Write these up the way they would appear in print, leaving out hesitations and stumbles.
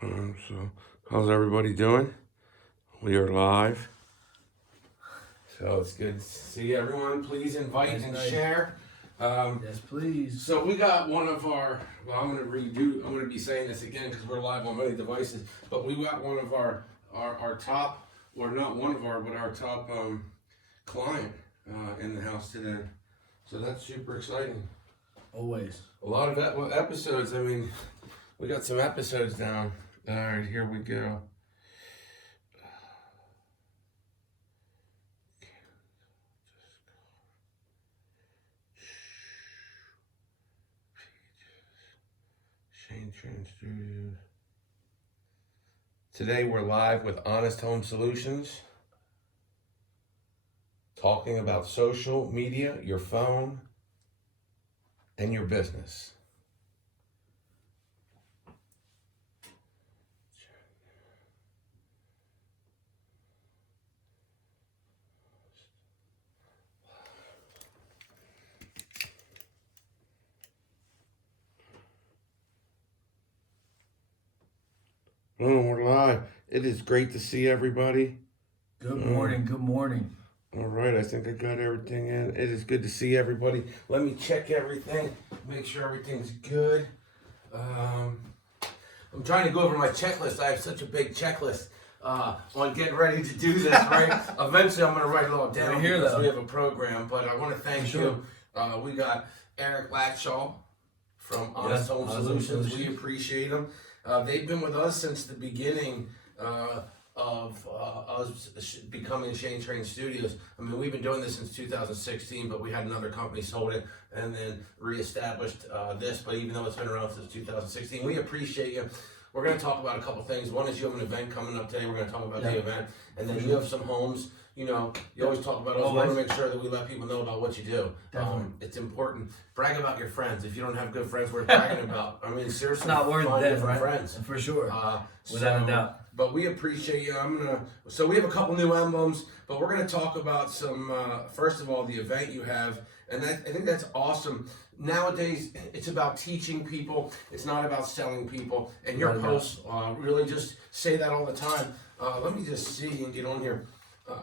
So, how's everybody doing? We are live. So it's good to see everyone. Please invite and share. Yes, please. So we got one of our, I'm going to be saying this again because we're live on many devices, but we got one of our top, or not one of our, but our top client in the house today. So that's super exciting. Always. A lot of episodes. I mean, we got some episodes down. All right, here we go. Shane Train Studios. Today we're live with Honest Home Solutions, talking about social media, your phone, and your business. Oh, we're live. It is great to see everybody. Good morning. Good morning. All right, I think I got everything in. It is good to see everybody. Let me check everything, make sure everything's good. I'm trying to go over my checklist. I have such a big checklist on getting ready to do this, right? Eventually, I'm going to write it all down because we have a program. But I want to thank you. We got Eric Latshaw from Honest Home Solutions. We appreciate them. They've been with us since the beginning of us becoming Shane Train Studios. I mean, we've been doing this since 2016, but we had another company sold it and then reestablished this. But even though it's been around since 2016, we appreciate you. We're going to talk about a couple things. One is you have an event coming up today. We're going to talk about the event. And then you have some homes. You know, you always talk about us. We want to make sure that we let people know about what you do. It's important. Brag about your friends. If you don't have good friends worth bragging about, I mean, seriously, it's not worth find it, different right? friends. For sure. Without a doubt. But we appreciate you. So we have a couple new emblems, but we're gonna talk about some. First of all, the event you have, and I think that's awesome. Nowadays, it's about teaching people. It's not about selling people. And your posts really just say that all the time. Let me just see and get on here.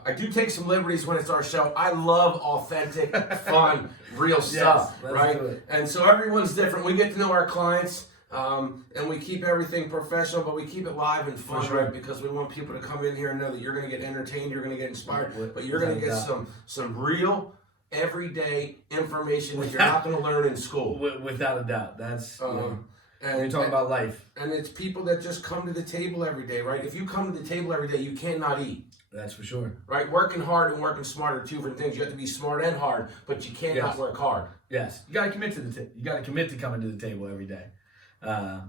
I do take some liberties when it's our show. I love authentic, fun, real stuff, right? And so everyone's different. We get to know our clients. And we keep everything professional, but we keep it live and fun, right? Because we want people to come in here and know that you're going to get entertained, you're going to get inspired, but you're going to get some real, everyday information that you're not going to learn in school. Without a doubt. That's, and you're talking about life. And it's people that just come to the table every day, right? If you come to the table every day, you cannot eat. That's for sure. Right? Working hard and working smart are two different things. You have to be smart and hard, but you cannot work hard. Yes. You got to commit to you got to commit to coming to the table every day.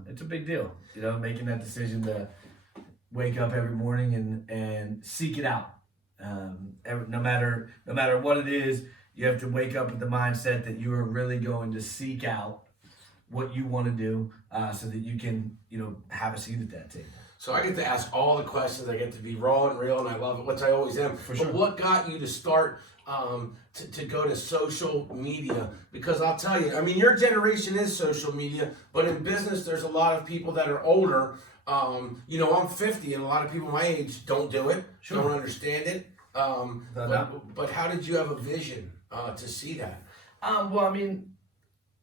It's a big deal, you know, making that decision to wake up every morning and seek it out. No matter what it is, you have to wake up with the mindset that you are really going to seek out what you want to do, so that you can, you know, have a seat at that table. So I get to ask all the questions. I get to be raw and real, and I love it, which I always am. For sure. But what got you to start to go to social media? Because I'll tell you, I mean, your generation is social media, but in business, there's a lot of people that are older. You know, I'm 50, and a lot of people my age don't do it, don't understand it. But how did you have a vision to see that? Well, I mean,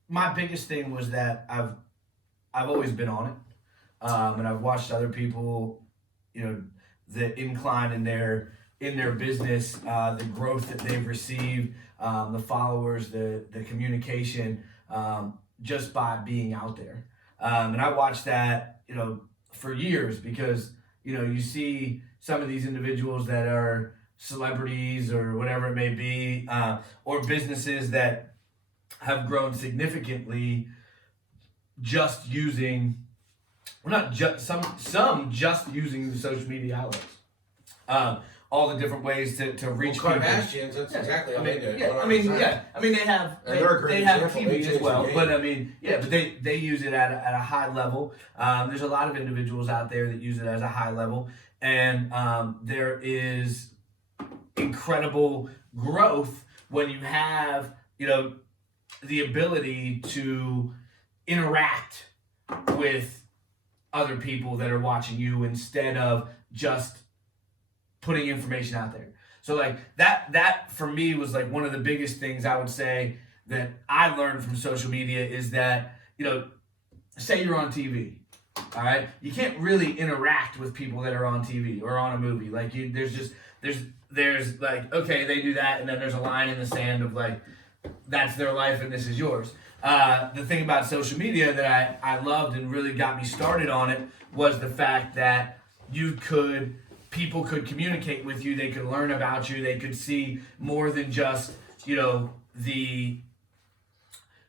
my biggest thing was that I've always been on it. And I've watched other people, you know, the incline in their business, the growth that they've received, the followers, the communication, just by being out there. And I watched that, you know, for years because, you know, you see some of these individuals that are celebrities or whatever it may be, or businesses that have grown significantly just using. Well, not just some just using the social media outlets, all the different ways to reach people. Kardashians, that's exactly how they do it. Yeah, I mean, they have TV as well, but I mean, but they use it at a high level. There's a lot of individuals out there that use it as a high level, and there is incredible growth when you have, you know, the ability to interact with other people that are watching you instead of just putting information out there. So like that for me was like one of the biggest things I would say that I learned from social media is that, say you're on TV, all right, you can't really interact with people that are on TV or on a movie. Like there's like, okay, they do that, and then there's a line in the sand of like, that's their life and this is yours. The thing about social media that I loved and really got me started on it was the fact that people could communicate with you, they could learn about you, they could see more than just, the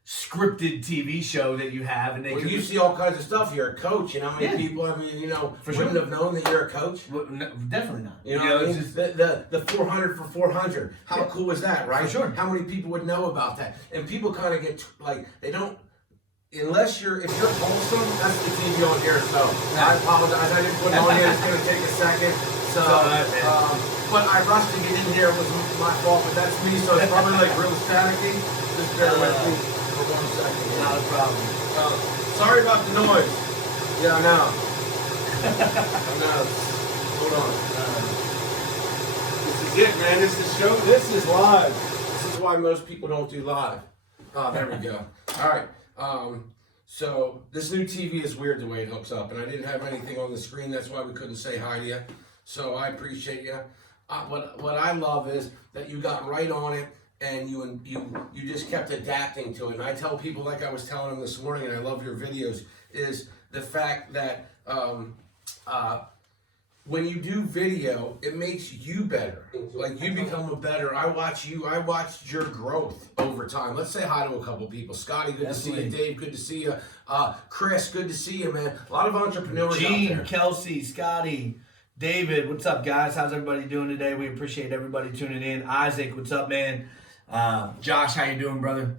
scripted TV show that you have, and you see all kinds of stuff. You're a coach, and how many people? I mean, wouldn't have known that you're a coach. Well, no, definitely not. It's just the 400 for 400. How cool is that, right? For sure. How many people would know about that? And people kind of get like they don't. If you're wholesome, that's the TV on here. So I apologize. I didn't put it on here. It's gonna take a second. So, but I rushed to get in here. It was my fault, but that's me. So it's probably like real staticky. Just bear with me. For 1 second. Not a problem. Sorry about the noise. Yeah, I know. I know. Hold on. This is it, man. This is live. This is why most people don't do live. Oh, there we go. All right. So this new TV is weird the way it hooks up, and I didn't have anything on the screen. That's why we couldn't say hi to you. So I appreciate you. What I love is that you got right on it. And you just kept adapting to it. And I tell people, like I was telling them this morning, and I love your videos, is the fact that when you do video, it makes you better. Like you become I watched your growth over time. Let's say hi to a couple people. Scotty, good to see you. Dave, good to see you. Chris, good to see you, man. A lot of entrepreneurs Gene, out there. Kelsey, Scotty, David, what's up, guys? How's everybody doing today? We appreciate everybody tuning in. Isaac, what's up, man? Josh, how you doing, brother?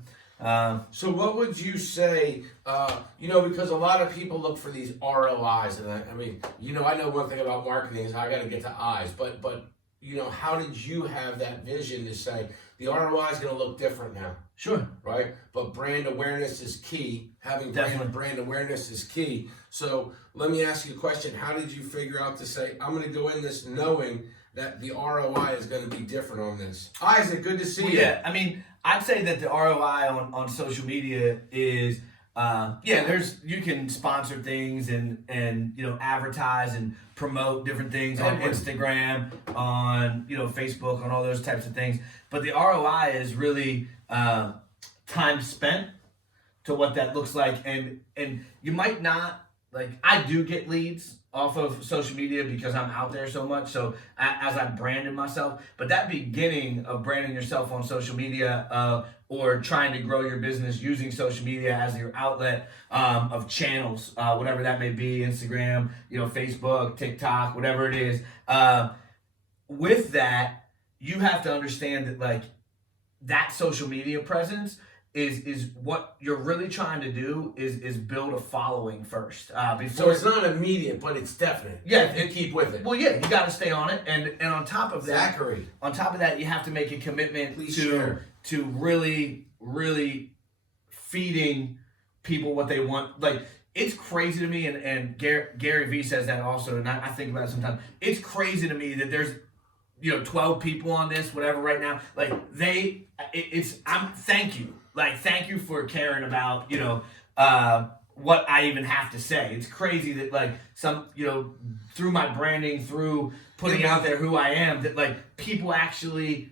So what would you say, because a lot of people look for these ROIs, and I know one thing about marketing is I got to get to I's, but how did you have that vision to say the ROI is going to look different now? Sure. Right? But brand awareness is key. Having brand awareness is key. So let me ask you a question. How did you figure out to say, I'm going to go in this knowing that the ROI is going to be different on this? Isaac, good to see you. Yeah, I'd say that the ROI on social media is, you can sponsor things and advertise and promote different things on Instagram, on Facebook, on all those types of things. But the ROI is really time spent to what that looks like, and you might not I do get leads off of social media because I'm out there so much. So as I branded myself, but that beginning of branding yourself on social media or trying to grow your business using social media as your outlet of channels, whatever that may be, Instagram, Facebook, TikTok, whatever it is. With that, you have to understand that that social media presence is what you're really trying to do is build a following first. So it's not immediate, but it's definite. Yeah, you keep with it. Well, yeah, you got to stay on it, and on top of that, Zachary. On top of that, you have to make a commitment to really, really feeding people what they want. It's crazy to me, and Gary Vee says that also, and I think about it sometimes. It's crazy to me that there's 12 people on this, whatever, right now. Thank you. Thank you for caring about, what I even have to say. It's crazy that through my branding, through putting out there who I am, that people actually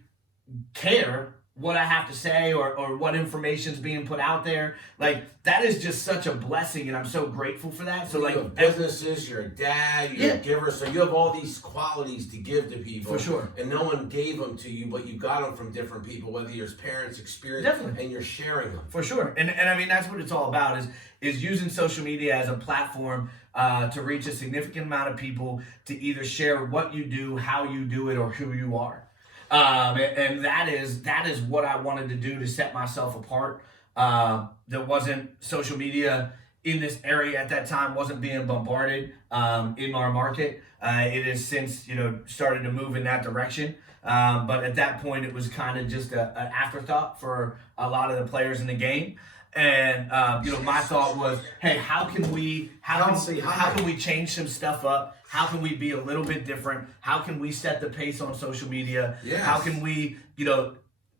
care what I have to say or what information's being put out there. That is just such a blessing, and I'm so grateful for that. So you have businesses, you're a dad, you're a giver, so you have all these qualities to give to people. For sure. And no one gave them to you, but you got them from different people, whether your parents experience and you're sharing them. For sure. And that's what it's all about is using social media as a platform to reach a significant amount of people to either share what you do, how you do it, or who you are. And that is what I wanted to do to set myself apart. There wasn't social media in this area at that time, wasn't being bombarded in our market. It has since started to move in that direction. But at that point, it was kind of just an afterthought for a lot of the players in the game. And my thought was, hey, how can we change some stuff up? How can we be a little bit different? How can we set the pace on social media? Yes. How can we,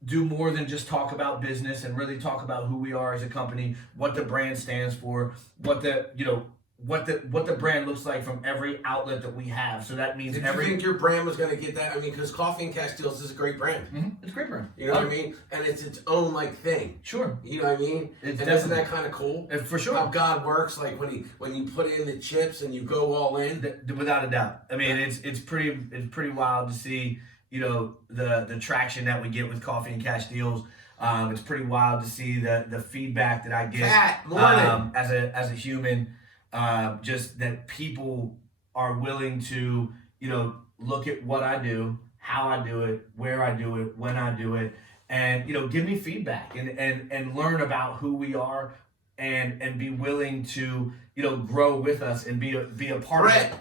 do more than just talk about business and really talk about who we are as a company, what the brand stands for, what the brand looks like from every outlet that we have. So that means Did you think your brand was going to get that? I mean, because Coffee and Cash Deals is a great brand. Mm-hmm. It's a great brand. You know what I mean? And it's its own thing. Sure. You know what I mean? And isn't that kind of cool? For sure. How God works, like when you put in the chips and you go all in. Without a doubt. I mean, it's pretty wild to see. The traction that we get with Coffee and Cash Deals. It's pretty wild to see the feedback that I get as a human. Just that people are willing to look at what I do, how I do it, where I do it, when I do it, and give me feedback and learn about who we are and be willing to grow with us and be a part of it.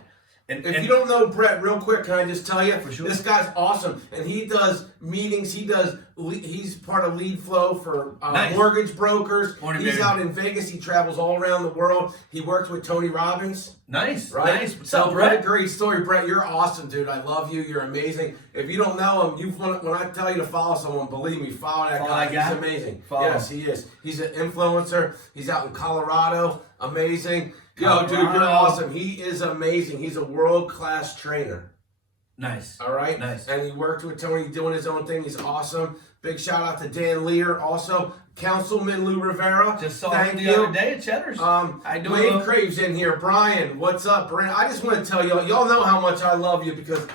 And you don't know Brett, real quick, can I just tell you? For sure. This guy's awesome, and he does meetings. He's part of Lead Flow for mortgage brokers. He's out in Vegas. He travels all around the world. He works with Tony Robbins. Nice, right? Nice. What's so up, Brett? What a great story, Brett. You're awesome, dude. I love you. You're amazing. If you don't know him, when I tell you to follow someone, believe me, follow that guy. He's amazing. Yes, he is. He's an influencer. He's out in Colorado. Amazing. Yo, dude, you're awesome. He is amazing. He's a world-class trainer. Nice. All right? Nice. And he worked with Tony doing his own thing. He's awesome. Big shout out to Dan Lear also. Councilman Lou Rivera. Just saw him the other day at Cheddar's. Wade Craves in here. Brian, what's up, Brian? I just want to tell y'all know how much I love you because,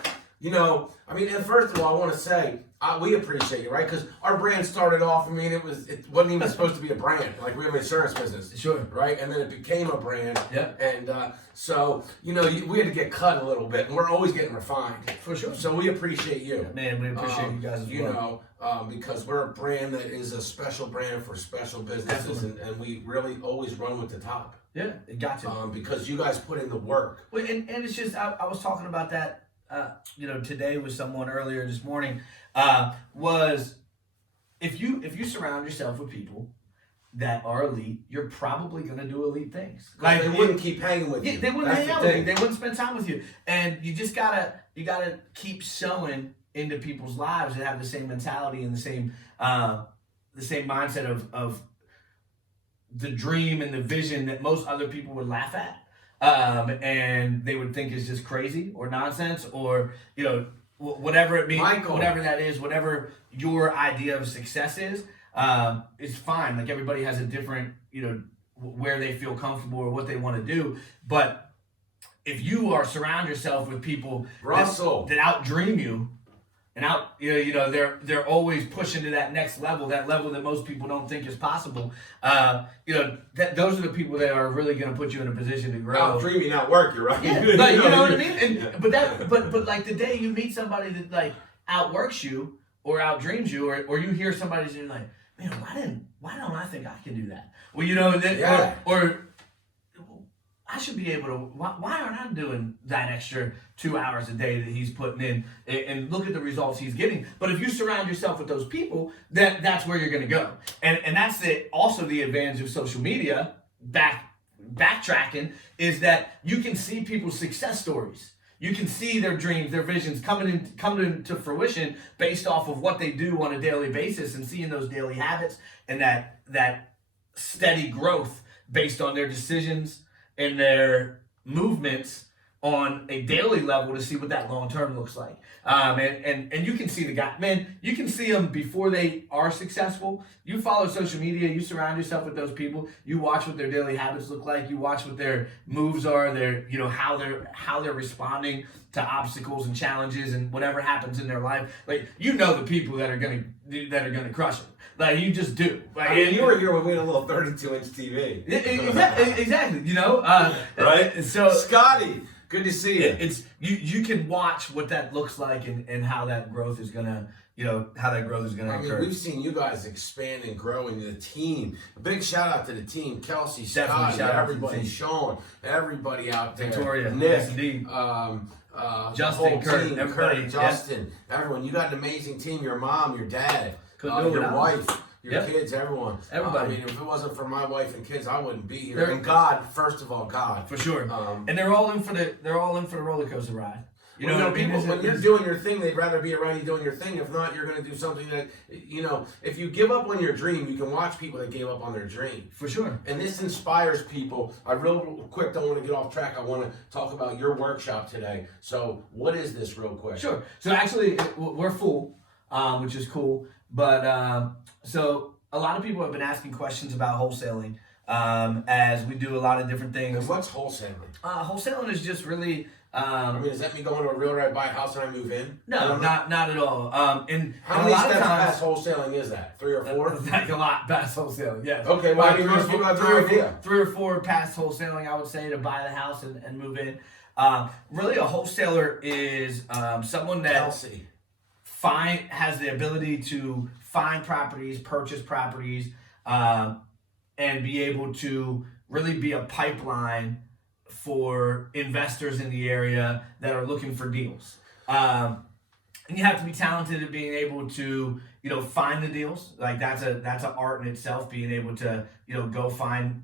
and first of all, I want to say, we appreciate you, right? Because our brand started off, it wasn't even supposed to be a brand. Like, we have an insurance business. Sure. Right? And then it became a brand. Yeah. And so, we had to get cut a little bit. And we're always getting refined. For sure. So we appreciate you. Man, we appreciate you guys as well. Because we're a brand that is a special brand for special businesses. And we really always run with the top. Yeah, it got to. Because you guys put in the work. Well, and it's just, I was talking about that, today with someone earlier this morning. Was if you surround yourself with people that are elite, you're probably going to do elite things. Like, they wouldn't keep hanging with you. They wouldn't hang out with you. They wouldn't spend time with you. And you just gotta keep sowing into people's lives that have the same mentality and the same mindset of the dream and the vision that most other people would laugh at, and they would think is just crazy or nonsense or whatever it means, Michael. Whatever that is, whatever your idea of success is fine. Like, everybody has a different, where they feel comfortable or what they want to do. But if you surround yourself with people that outdream you and they're always pushing to that next level, that level that most people don't think is possible. Those are the people that are really going to put you in a position to grow. Outdream you, not work. You're right. Yeah, like, you know what I mean. And, but like the day you meet somebody that like outworks you or outdreams you, or you hear somebody saying like, man, why don't I think I can do that? Well, or I should be able to. Why aren't I doing that extra 2 hours a day that he's putting in? And look at the results he's getting. But if you surround yourself with those people, that's where you're going to go. And that's also the advantage of social media. Backtracking is that you can see people's success stories. You can see their dreams, their visions coming into fruition based off of what they do on a daily basis, and seeing those daily habits and that steady growth based on their decisions and their movements on a daily level to see what that long term looks like. And you can see the guy, man, you can see them before they are successful. You follow social media, you surround yourself with those people, you watch what their daily habits look like, you watch what their moves are, how they're responding to obstacles and challenges and whatever happens in their life. Like, the people that are gonna crush it. Like, you just do. Like, you were here when we had a little 32-inch TV. Exactly. Right? So Scotty, good to see you. It's you can watch what that looks like and how that growth is gonna occur. We've seen you guys expand and grow in the team. A big shout out to the team, Kelsey, Definitely Scotty, everybody, Sean, everybody out there, Victoria, Nick, yes, indeed. Justin, Kurt, everybody, Justin, everyone. You got an amazing team. Your mom, your dad, Couldn't do it your without wife. your kids, everyone. Everybody. I mean, if it wasn't for my wife and kids, I wouldn't be here. And God, first of all, God. For sure. And they're all in for the roller coaster ride. You know what I mean? People, when you're doing your thing, they'd rather be around you doing your thing. If not, you're going to do something that, if you give up on your dream, you can watch people that gave up on their dream. For sure. And this inspires people. I real quick don't want to get off track. I want to talk about your workshop today. So what is this real quick? Sure. So actually, we're full, which is cool. But so a lot of people have been asking questions about wholesaling as we do a lot of different things. And what's wholesaling? Wholesaling is just really... does that mean going to a realtor, I buy a house and I move in? No, not at all. And how many steps past wholesaling is that? 3 or 4? Like a lot past wholesaling, yes. Okay, well, most people have no idea. 3 or 4 past wholesaling, I would say, to buy the house and move in. Really, a wholesaler is someone that has the ability to find properties, purchase properties, and be able to really be a pipeline for investors in the area that are looking for deals. And you have to be talented at being able to, find the deals. Like that's an art in itself, being able to, go find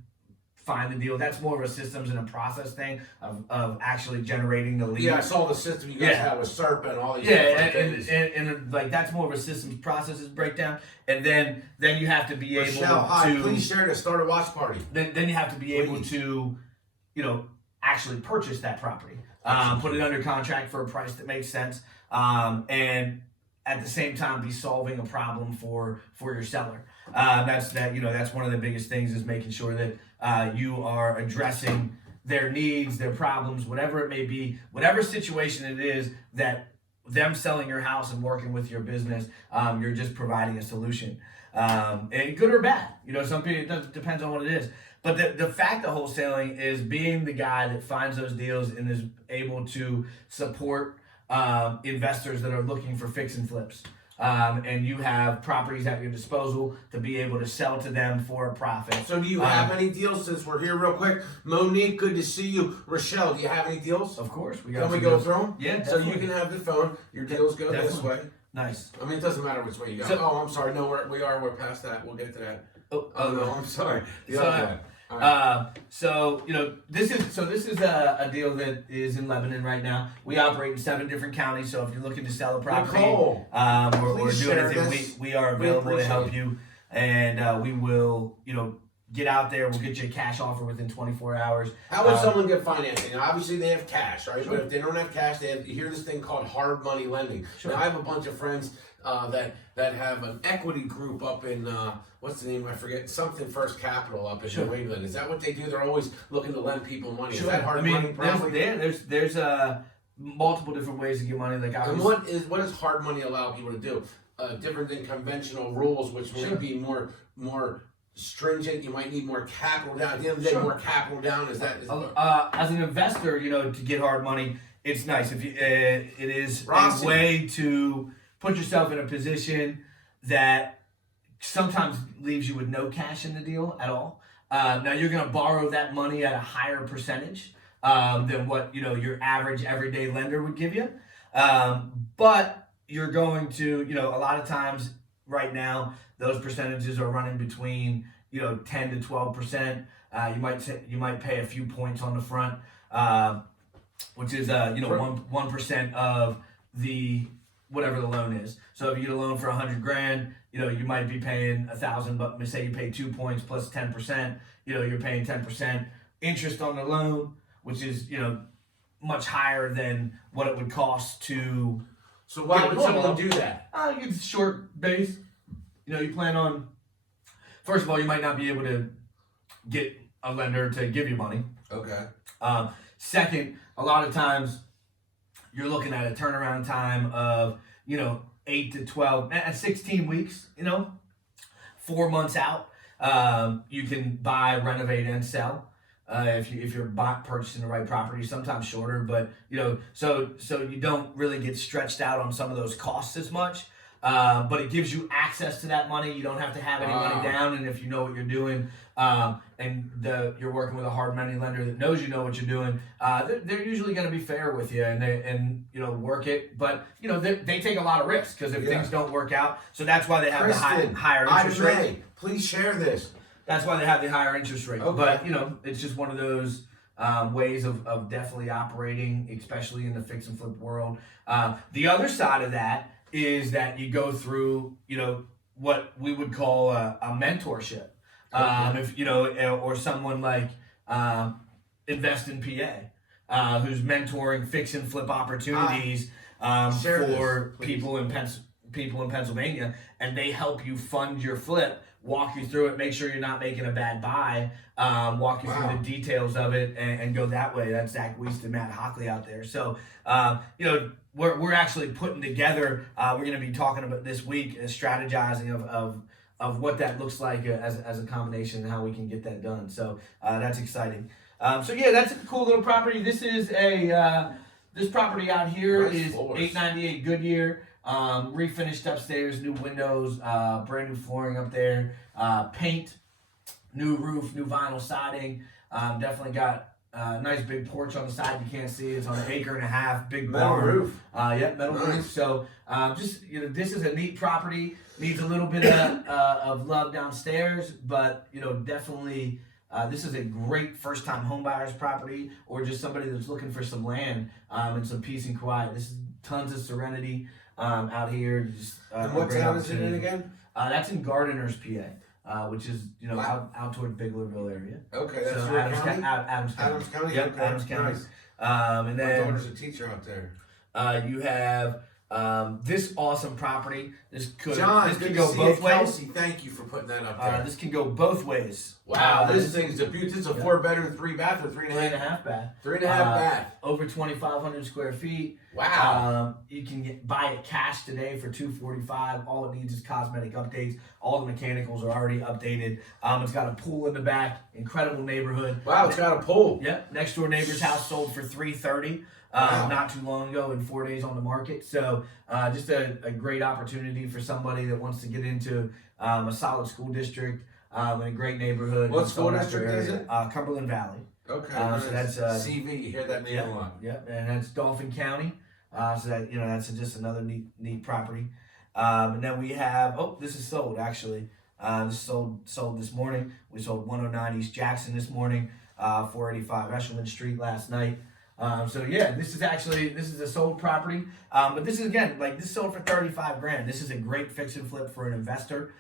the deal. That's more of a systems and a process thing of actually generating the lead. Yeah, I saw the system you guys had with SERP and all these and like that's more of a systems processes breakdown. And then you have to be able to please share this, start a watch party. Then you have to be able to, actually purchase that property, put it under contract for a price that makes sense, and at the same time be solving a problem for your seller. That's one of the biggest things is making sure that you are addressing their needs, their problems, whatever it may be, whatever situation it is that them selling your house and working with your business, you're just providing a solution, and good or bad. Some people, it depends on what it is. But the fact of wholesaling is being the guy that finds those deals and is able to support investors that are looking for fix and flips. And you have properties at your disposal to be able to sell to them for a profit. So do you have any deals since we're here real quick? Monique, good to see you. Rochelle, do you have any deals? Of course. Can we go through them? Yeah, definitely. So you can have the phone. Your deals go this way. Nice. I mean, it doesn't matter which way you go. I'm sorry. No, we're past that. We'll get to that. Oh no, I'm sorry. This is a deal that is in Lebanon right now. We operate in 7 different counties, so if you're looking to sell a property or do anything, we are available to help you, and we will get out there. We'll get you a cash offer within 24 hours. How would someone get financing? Now, obviously, they have cash, right? Sure. But if they don't have cash, you hear this thing called hard money lending. Sure. Now, I have a bunch of friends that have an equity group up in, what's the name? I forget. Something First Capital up in New England. Is that what they do? They're always looking to lend people money. Sure. Is that hard money? There's multiple different ways to get money. What does hard money allow people to do? Different than conventional rules, which might be more stringent. You might need more capital down. At the end of the day, more capital down. As an investor, to get hard money, it's nice if it is a way to put yourself in a position that sometimes leaves you with no cash in the deal at all. Now you're going to borrow that money at a higher percentage than what your average everyday lender would give you, but you're going to a lot of times right now those percentages are running between 10 to 12%. You might pay a few points on the front, which is 1% of the whatever the loan is. So if you get a loan for $100,000, you might be paying $1,000, but say you pay 2 points plus 10%, you're paying 10% interest on the loan, which is much higher than what it would cost to. So why would someone do that? It's short base. You plan on, first of all, you might not be able to get a lender to give you money. Okay. Second, a lot of times you're looking at a turnaround time of 8 to 12, 16 weeks. 4 months out. You can buy, renovate, and sell. If you're purchasing the right property, sometimes shorter, but so you don't really get stretched out on some of those costs as much. but it gives you access to that money. You don't have to have any money down, and if you know what you're doing, and you're working with a hard money lender that knows you know what you're doing, they're usually going to be fair with you and work it. But they take a lot of risks because if things don't work out, so that's why they have Kristen, the higher interest rate. Please share this. That's why they have the higher interest rate. Okay. But it's just one of those ways of definitely operating, especially in the fix and flip world. The other side of that is that you go through, what we would call a mentorship. If or someone like Invest in PA, who's mentoring fix and flip opportunities for people in Pennsylvania, and they help you fund your flip, walk you through it, make sure you're not making a bad buy, walk you through the details of it, and go that way. That's Zach Weist and Matt Hockley out there. So we're actually putting together. We're going to be talking about this week, strategizing of what that looks like as a combination and how we can get that done. So that's exciting. That's a cool little property. This is this property out here is 898 Goodyear. Refinished upstairs, new windows, brand new flooring up there, paint, new roof, new vinyl siding. Definitely got a nice big porch on the side. You can't see it. It's on 1.5 acres, big metal roof. Metal roof. So this is a neat property. Needs a little bit of love downstairs, but definitely. This is a great first-time homebuyer's property, or just somebody that's looking for some land and some peace and quiet. This is tons of serenity out here. Just, and what town is it in again? That's in Gardeners, PA, which is out toward Biglerville area. Okay, that's so Adams County. Adams County. Adams County. Yep, okay. Adams County. Nice. And then my daughter's a teacher out there. You have this awesome property. This could go both ways. Kelsey, thank you for putting that up there. This can go both ways. Wow, this thing's a beauty. This is a 4-bedroom, 3-bath, or 3.5 bath. 3.5 bath. Over 2,500 square feet. Wow. You can buy it cash today for $245. All it needs is cosmetic updates. All the mechanicals are already updated. It's got a pool in the back. Incredible neighborhood. Wow, it's got a pool. Yep. Next door neighbor's house sold for $330. Not too long ago, in 4 days on the market. So just a great opportunity for somebody that wants to get into a solid school district in a great neighborhood. What school district is it? Cumberland Valley. Okay. So that's CV. You hear that name a lot. Yep, and that's Dauphin County. So that that's just another neat property. And then we have this is sold actually. This sold this morning. We sold 109 East Jackson this morning, 485 Eshelman Street last night. This is a sold property. But this is this sold for $35,000. This is a great fix and flip for an investor.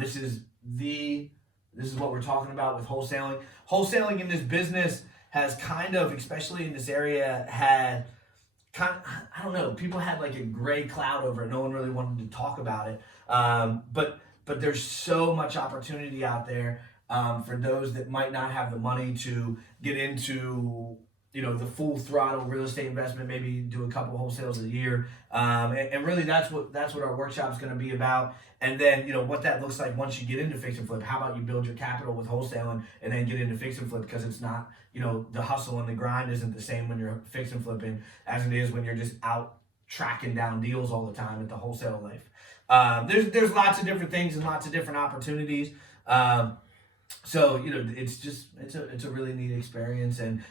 This is what we're talking about with wholesaling. Wholesaling in this business has kind of, especially in this area, had I don't know, people had like a gray cloud over it. No one really wanted to talk about it. But there's so much opportunity out there for those that might not have the money to get into the full throttle real estate investment, maybe do a couple wholesales a year. And really that's what our workshop's going to be about. And then, what that looks like once you get into fix and flip. How about you build your capital with wholesaling and then get into fix and flip, because it's not, the hustle and the grind isn't the same when you're fix and flipping as it is when you're just out tracking down deals all the time at the wholesale life. There's lots of different things and lots of different opportunities. So it's a really neat experience, and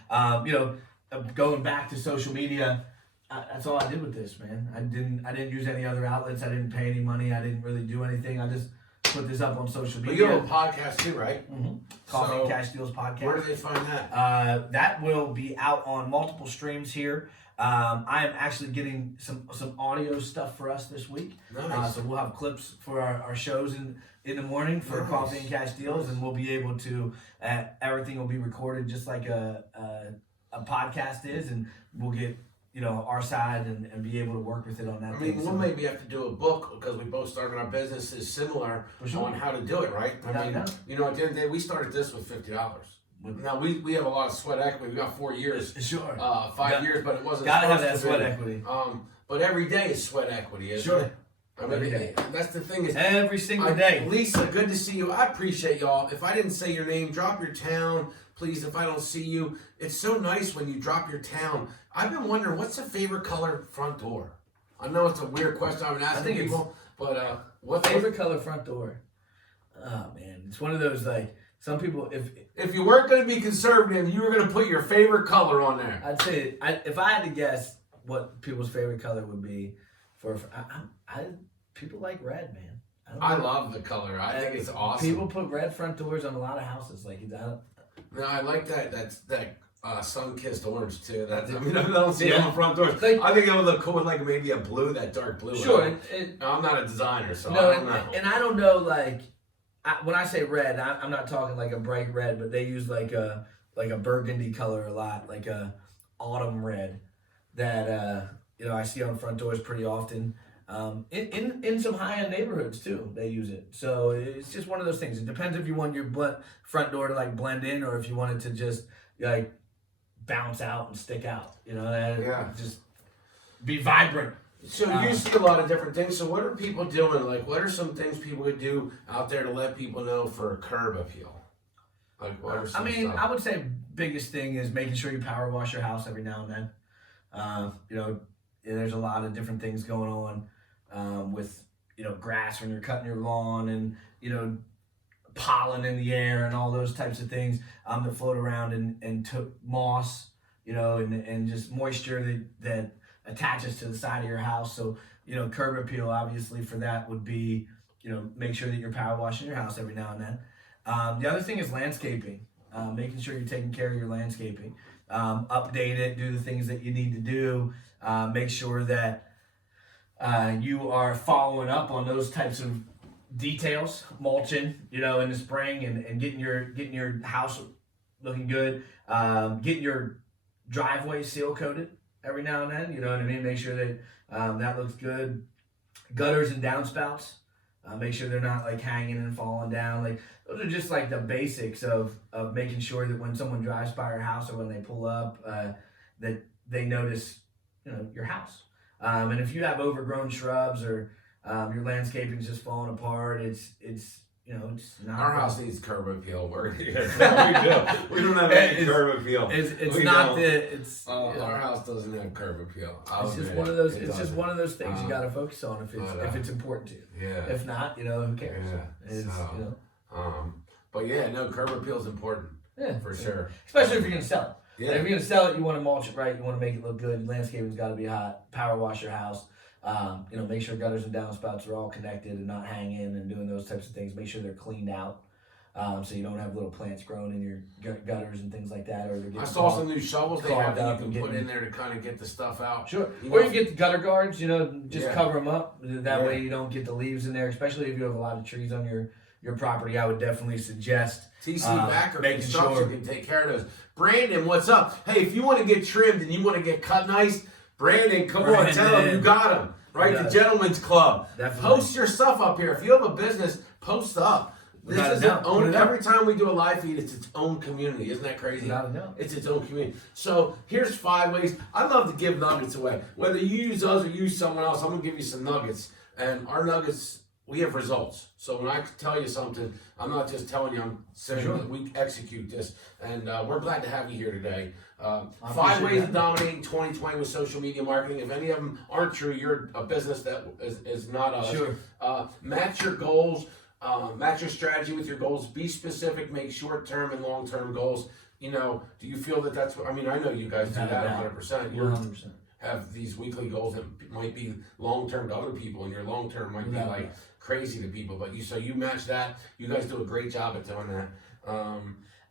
going back to social media, that's all I did with this, man. I didn't use any other outlets. I didn't pay any money. I didn't really do anything. I just put this up on social media. But you have a podcast too, right? Mm-hmm. Coffee and Cash Deals podcast. Where do they find that? That will be out on multiple streams here. I am actually getting some audio stuff for us this week. Nice. So we'll have clips for our shows in the morning for Coffee and Cash Deals, and we'll be able to everything will be recorded just like a podcast is, and we'll get our side and be able to work with it on that. I mean, we'll maybe have to do a book, because we both started our businesses similar on how to do it, right? I mean, at the end of the day, we started this with $50. Now we have a lot of sweat equity. We got 4 years, sure, 5 years, but it wasn't. Gotta have that sweat equity. But every day is sweat equity, isn't it? I mean, that's the thing is every single day. Lisa, good to see you. I appreciate y'all. If I didn't say your name, drop your town, please. If I don't see you, it's so nice when you drop your town. I've been wondering, what's the favorite color front door? I know it's a weird question I've been asking people, But what favorite color front door? Oh man, it's one of those like some people. If you weren't going to be conservative, you were going to put your favorite color on there. I'd say if I had to guess what people's favorite color would be people like red, man. I love the color. I think it's awesome. People put red front doors on a lot of houses. Like no, I like that. That sun-kissed orange too. I don't see it on front doors. Like, I think it would look cool with like maybe a blue, that dark blue. Sure. I'm not a designer, so no, I don't know. And I don't know, like when I say red, I'm not talking like a bright red, but they use like a burgundy color a lot, like a autumn red that I see on front doors pretty often. In some high-end neighborhoods too, they use it. So it's just one of those things. It depends if you want your front door to like blend in, or if you want it to just like bounce out and stick out. Just be vibrant. So you see a lot of different things. So what are people doing? Like, what are some things people could do out there to let people know for curb appeal? Like, what are some stuff? I would say biggest thing is making sure you power wash your house every now and then. There's a lot of different things going on with grass when you're cutting your lawn, and pollen in the air and all those types of things that float around and took moss, and just moisture that attaches to the side of your house. So curb appeal obviously for that would be make sure that you're power washing your house every now and then. The other thing is landscaping, making sure you're taking care of your landscaping. Update it, do the things that you need to do. Make sure that you are following up on those types of details, mulching, in the spring, and getting your house looking good. Getting your driveway seal coated every now and then. You know what I mean? Make sure that that looks good. Gutters and downspouts. Make sure they're not like hanging and falling down. Like those are just like the basics of making sure that when someone drives by your house or when they pull up, that they notice your house. And if you have overgrown shrubs or your landscaping's just falling apart, it's not. Our house needs curb appeal. We don't have any curb appeal. Our house doesn't have curb appeal. It's just one of those. It's just one of those things you got to focus on if it's important to you. Yeah. If not, who cares? Yeah. But yeah, no, curb appeal is important. Yeah, for sure. Especially if you're gonna sell it. Yeah. If you're gonna sell it, you want to mulch it right. You want to make it look good. Landscaping's got to be hot. Power wash your house. Make sure gutters and downspouts are all connected and not hanging and doing those types of things. Make sure they're cleaned out, so you don't have little plants growing in your gutters and things like that. Or I saw some new shovels they have that you can put in there to kind of get the stuff out. Sure. Or you get the gutter guards. Just cover them up. That way you don't get the leaves in there. Especially if you have a lot of trees on your property, I would definitely suggest TC Backer Construction can take care of those. Brandon, what's up? Hey, if you want to get trimmed and you want to get cut nice, Brandon, come on, tell him you got him. Right, the Gentleman's Club. Definitely. Post your stuff up here. If you have a business, post up. This is its own. Every time we do a live feed, it's its own community. Isn't that crazy? It's its own community. So here's 5 ways. I love to give nuggets away. Whether you use us or use someone else, I'm gonna give you some nuggets. And our nuggets, we have results. So when I tell you something, I'm not just telling you. I'm saying that we execute this. And we're glad to have you here today. 5 ways of dominating 2020 with social media marketing. If any of them aren't true, you're a business that is not us. Sure. Match your goals. Match your strategy with your goals. Be specific. Make short-term and long-term goals. Do you feel that that's what, I know you guys do that 100%. You 100%. have these weekly goals that might be long-term to other people, and your long-term might be like crazy to people. But you match that. You guys do a great job at doing that.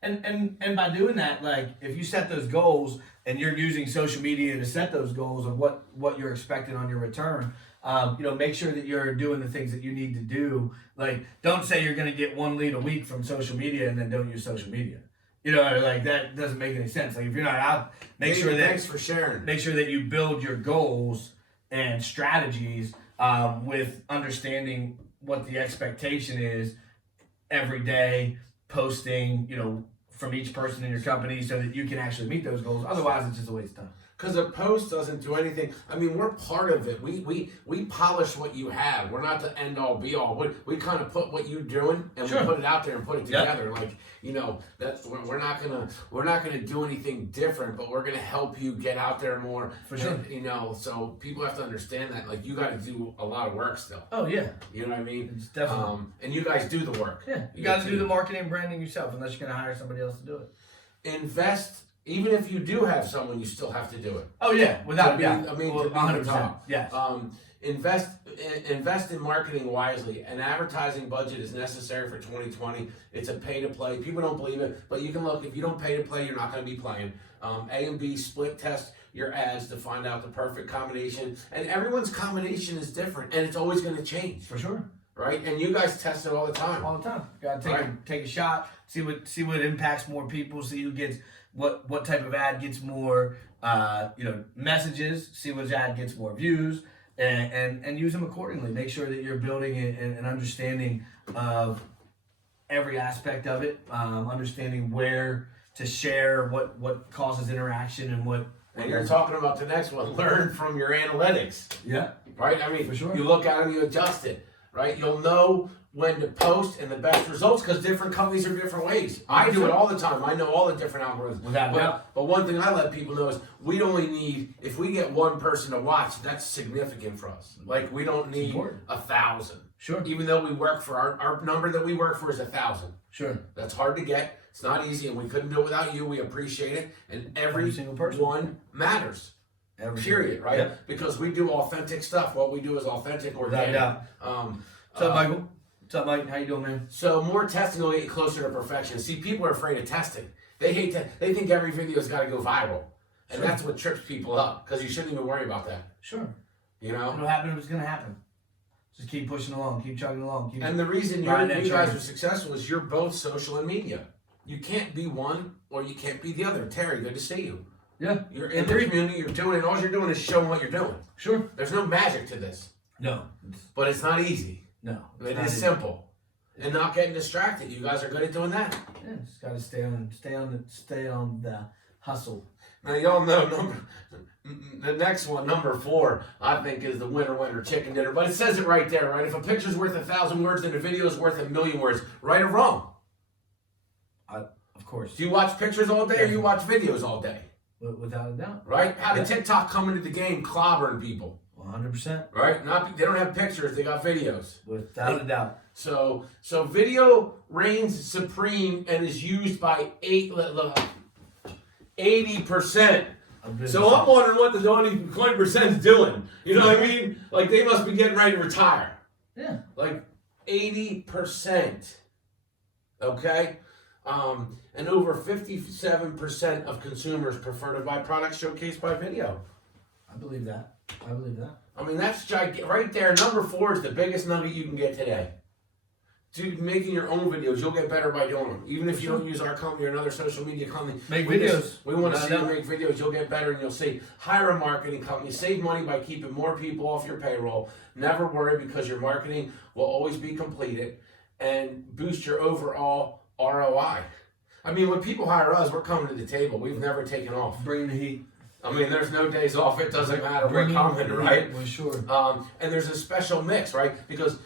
And by doing that, like if you set those goals and you're using social media to set those goals of what you're expecting on your return, make sure that you're doing the things that you need to do. Like don't say you're going to get 1 lead a week from social media and then don't use social media. Like that doesn't make any sense. Like if you're not out, thanks for sharing. Make sure that you build your goals and strategies with understanding what the expectation is every day. Posting, from each person in your company so that you can actually meet those goals. Otherwise, it's just a waste of time. Because a post doesn't do anything. I mean, we're part of it. We polish what you have. We're not the end all be all. We kind of put what you're doing and Sure. we put it out there and put it together. Like, you know, that's we're not gonna do anything different, but we're gonna help you get out there more. For sure. And, you know, so people have to understand that. Like, you got to do a lot of work still. Oh yeah, You know what I mean? it's definitely. And you guys do the work. Yeah, you got to do the marketing and branding yourself, unless you're going to hire somebody else to do it. Invest. Even if you do have someone, you still have to do it. Oh yeah, without To a be- doubt. I mean, Well, to be the 100%. top. Yes. Invest in marketing wisely. An advertising budget is necessary for 2020. It's a pay to play. People don't believe it, but you can look. If you don't pay to play, you're not going to be playing. A and B split test your ads to find out the perfect combination, and everyone's combination is different, and it's always going to change, For sure. right? And you guys test it all the time. All the time. Got to Right. take a shot. See what impacts more people. See who gets what type of ad gets more messages. See which ad gets more views, and use them accordingly. Make sure that you're building an understanding of every aspect of it. Understanding where to share, what causes interaction, and what. And you're talking about the next one. Learn from your analytics. Yeah. Right? I mean, For sure. you look at them, you adjust it, right? You'll know when to post and the best results because different companies are different ways. I do it all the time. I know all the different algorithms. Without a doubt. But one thing I let people know is we only need, if we get one person to watch, that's significant for us. Like, we don't need important. 1,000. Sure. Even though we work for, our number that we work for is 1,000. Sure. That's hard to get. It's not easy, and we couldn't do it without you. We appreciate it. And every single person. one matters. Every Period, right? Yep. Because we do authentic stuff. What we do is authentic, organic. doubt. What's up, Michael? What's up, Mike? How you doing, man? So more testing will get you closer to perfection. See, people are afraid of testing. They hate that. They think every video's got to go viral, and Sure. that's what trips people up. Because you shouldn't even worry about that. Sure. You know. It'll happen if it's gonna happen. Just keep pushing along, keep chugging along, keep. And the reason you Riding that guys train. are successful is you're both social and media. You can't be one or you can't be the other. Terry, good to see you. Yeah. You're in the community. You're doing it. All you're doing is showing what you're doing. Sure. There's no magic to this, No. but it's not easy. No. It is simple. And not getting distracted. You guys are good at doing that. Yeah, just gotta stay on the hustle. Now y'all know the next one, number 4, I think is the winner chicken dinner. But it says it right there, right? If a picture's worth 1,000 words, then a video's worth 1,000,000 words. Right or wrong? Of course. Do you watch pictures all day or you watch videos all day? Without a doubt. Right? How did TikTok come into the game clobbering people? 100%. Right? They don't have pictures, they got videos. Without a doubt. So video reigns supreme and is used by 80%. So I'm wondering what the 20% is doing. You know what I mean? Like, they must be getting ready to retire. Yeah. Like 80%. Okay? And over 57% of consumers prefer to buy products showcased by video. I believe that. I mean, that's gigantic. Right there, number 4 is the biggest nugget you can get today. Dude, making your own videos, you'll get better by doing them. Even if you don't use our company or another social media company. Make we videos. We want to Without see you doubt. make videos. You'll get better and you'll see. Hire a marketing company. Save money by keeping more people off your payroll. Never worry because your marketing will always be completed and boost your overall ROI. I mean, when people hire us, we're coming to the table. We've never taken off. Bringing the heat. I mean, there's no days off. It doesn't matter. We're coming, right? For sure. And there's a special mix, right? Because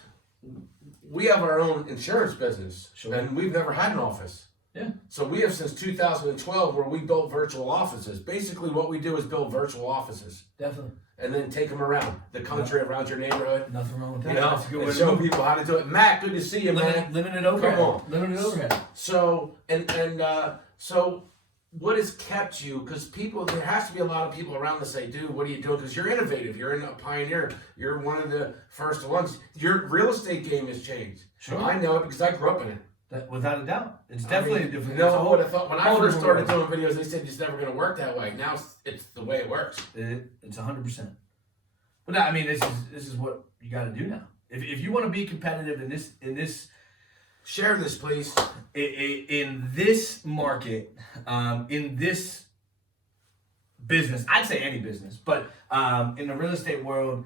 we have our own insurance business, Sure. and we've never had an office. Yeah. So we have since 2012 where we built virtual offices. Basically, what we do is build virtual offices Definitely. and then take them around the country, around your neighborhood. Nothing wrong with that. You know, That's a good way and to show do it. people how to do it. Matt, good to see you, man. Limited overhead. Come on. Limited overhead. So so what has kept you? Because there has to be a lot of people around that say, dude, what are you doing? Because you're innovative. You're a pioneer. You're one of the first ones. Your real estate game has changed. Sure. I know it because I grew up in it. Without a doubt. It's definitely I mean, a different. You know, it's a I whole- would have thought when I whole first different started world. doing videos, they said it's never going to work that way. Now it's the way it works. It's 100%. But no, I mean, this is what you got to do now. If you want to be competitive in this Share this, please. in this market, in this business, I'd say any business, but in the real estate world,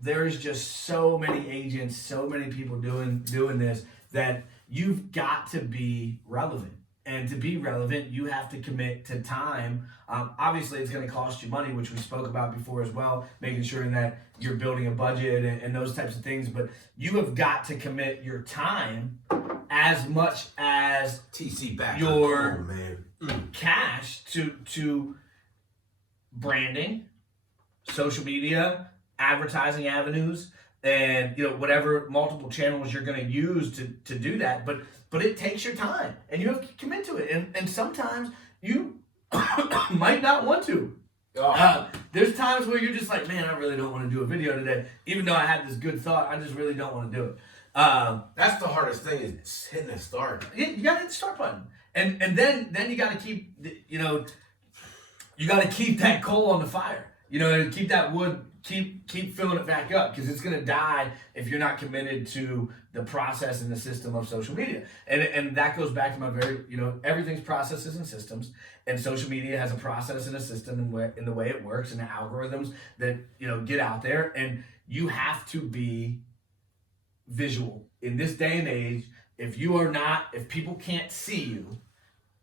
there is just so many agents, so many people doing this that you've got to be relevant. And to be relevant, you have to commit to time. Obviously, it's going to cost you money, which we spoke about before as well, making sure that you're building a budget and those types of things. But you have got to commit your time as much as TC back your man. cash to branding, social media, advertising avenues, and whatever multiple channels you're going to use to do that. But it takes your time, and you have to commit to it. And sometimes you might not want to. There's times where you're just like, man, I really don't want to do a video today, even though I had this good thought. I just really don't want to do it. That's the hardest thing, is hitting the start. You got to hit the start button, and then you got to keep you got to keep that coal on the fire. Keep that wood, keep filling it back up, because it's gonna die if you're not committed to the process and the system of social media. And that goes back to my very, everything's processes and systems, and social media has a process and a system in the way it works, and the algorithms that get out there, and you have to be visual in this day and age. If people can't see you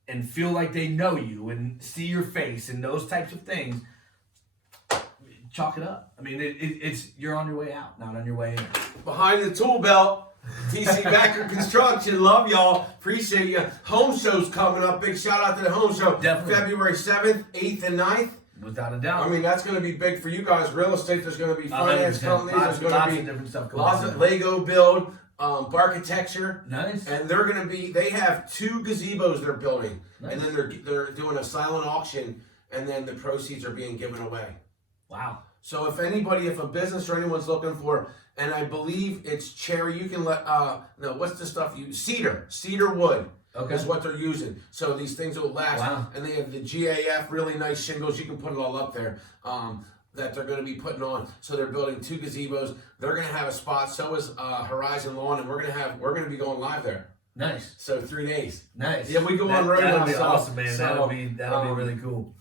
and feel like they know you and see your face and those types of things, chalk it up. I mean, it's you're on your way out, not on your way in. Behind the tool belt, TC Backer Construction. Love y'all. Appreciate you. Home show's coming up. Big shout out to the home show. Definitely. February 7th, 8th, and 9th. Without a doubt. I mean, that's going to be big for you guys. Real estate, there's going to be finance 100%. companies. There's going Lots to be of different stuff going lots on. of Lego build, architecture. Nice. And they're going to be, they have 2 gazebos they're building. Nice. And then they're doing a silent auction, and then the proceeds are being given away. Wow. So if a business or anyone's looking for, and I believe it's cherry, you can what's the stuff cedar wood is what they're using. So these things will last. Wow. And they have the GAF, really nice shingles. You can put it all up there. That they're going to be putting on. So they're building 2 gazebos. They're going to have a spot. So is Horizon Lawn, and we're going to be going live there. Nice. So 3 days. Nice. Yeah, we go on right now. That'll be awesome, man. So, that'll be really cool.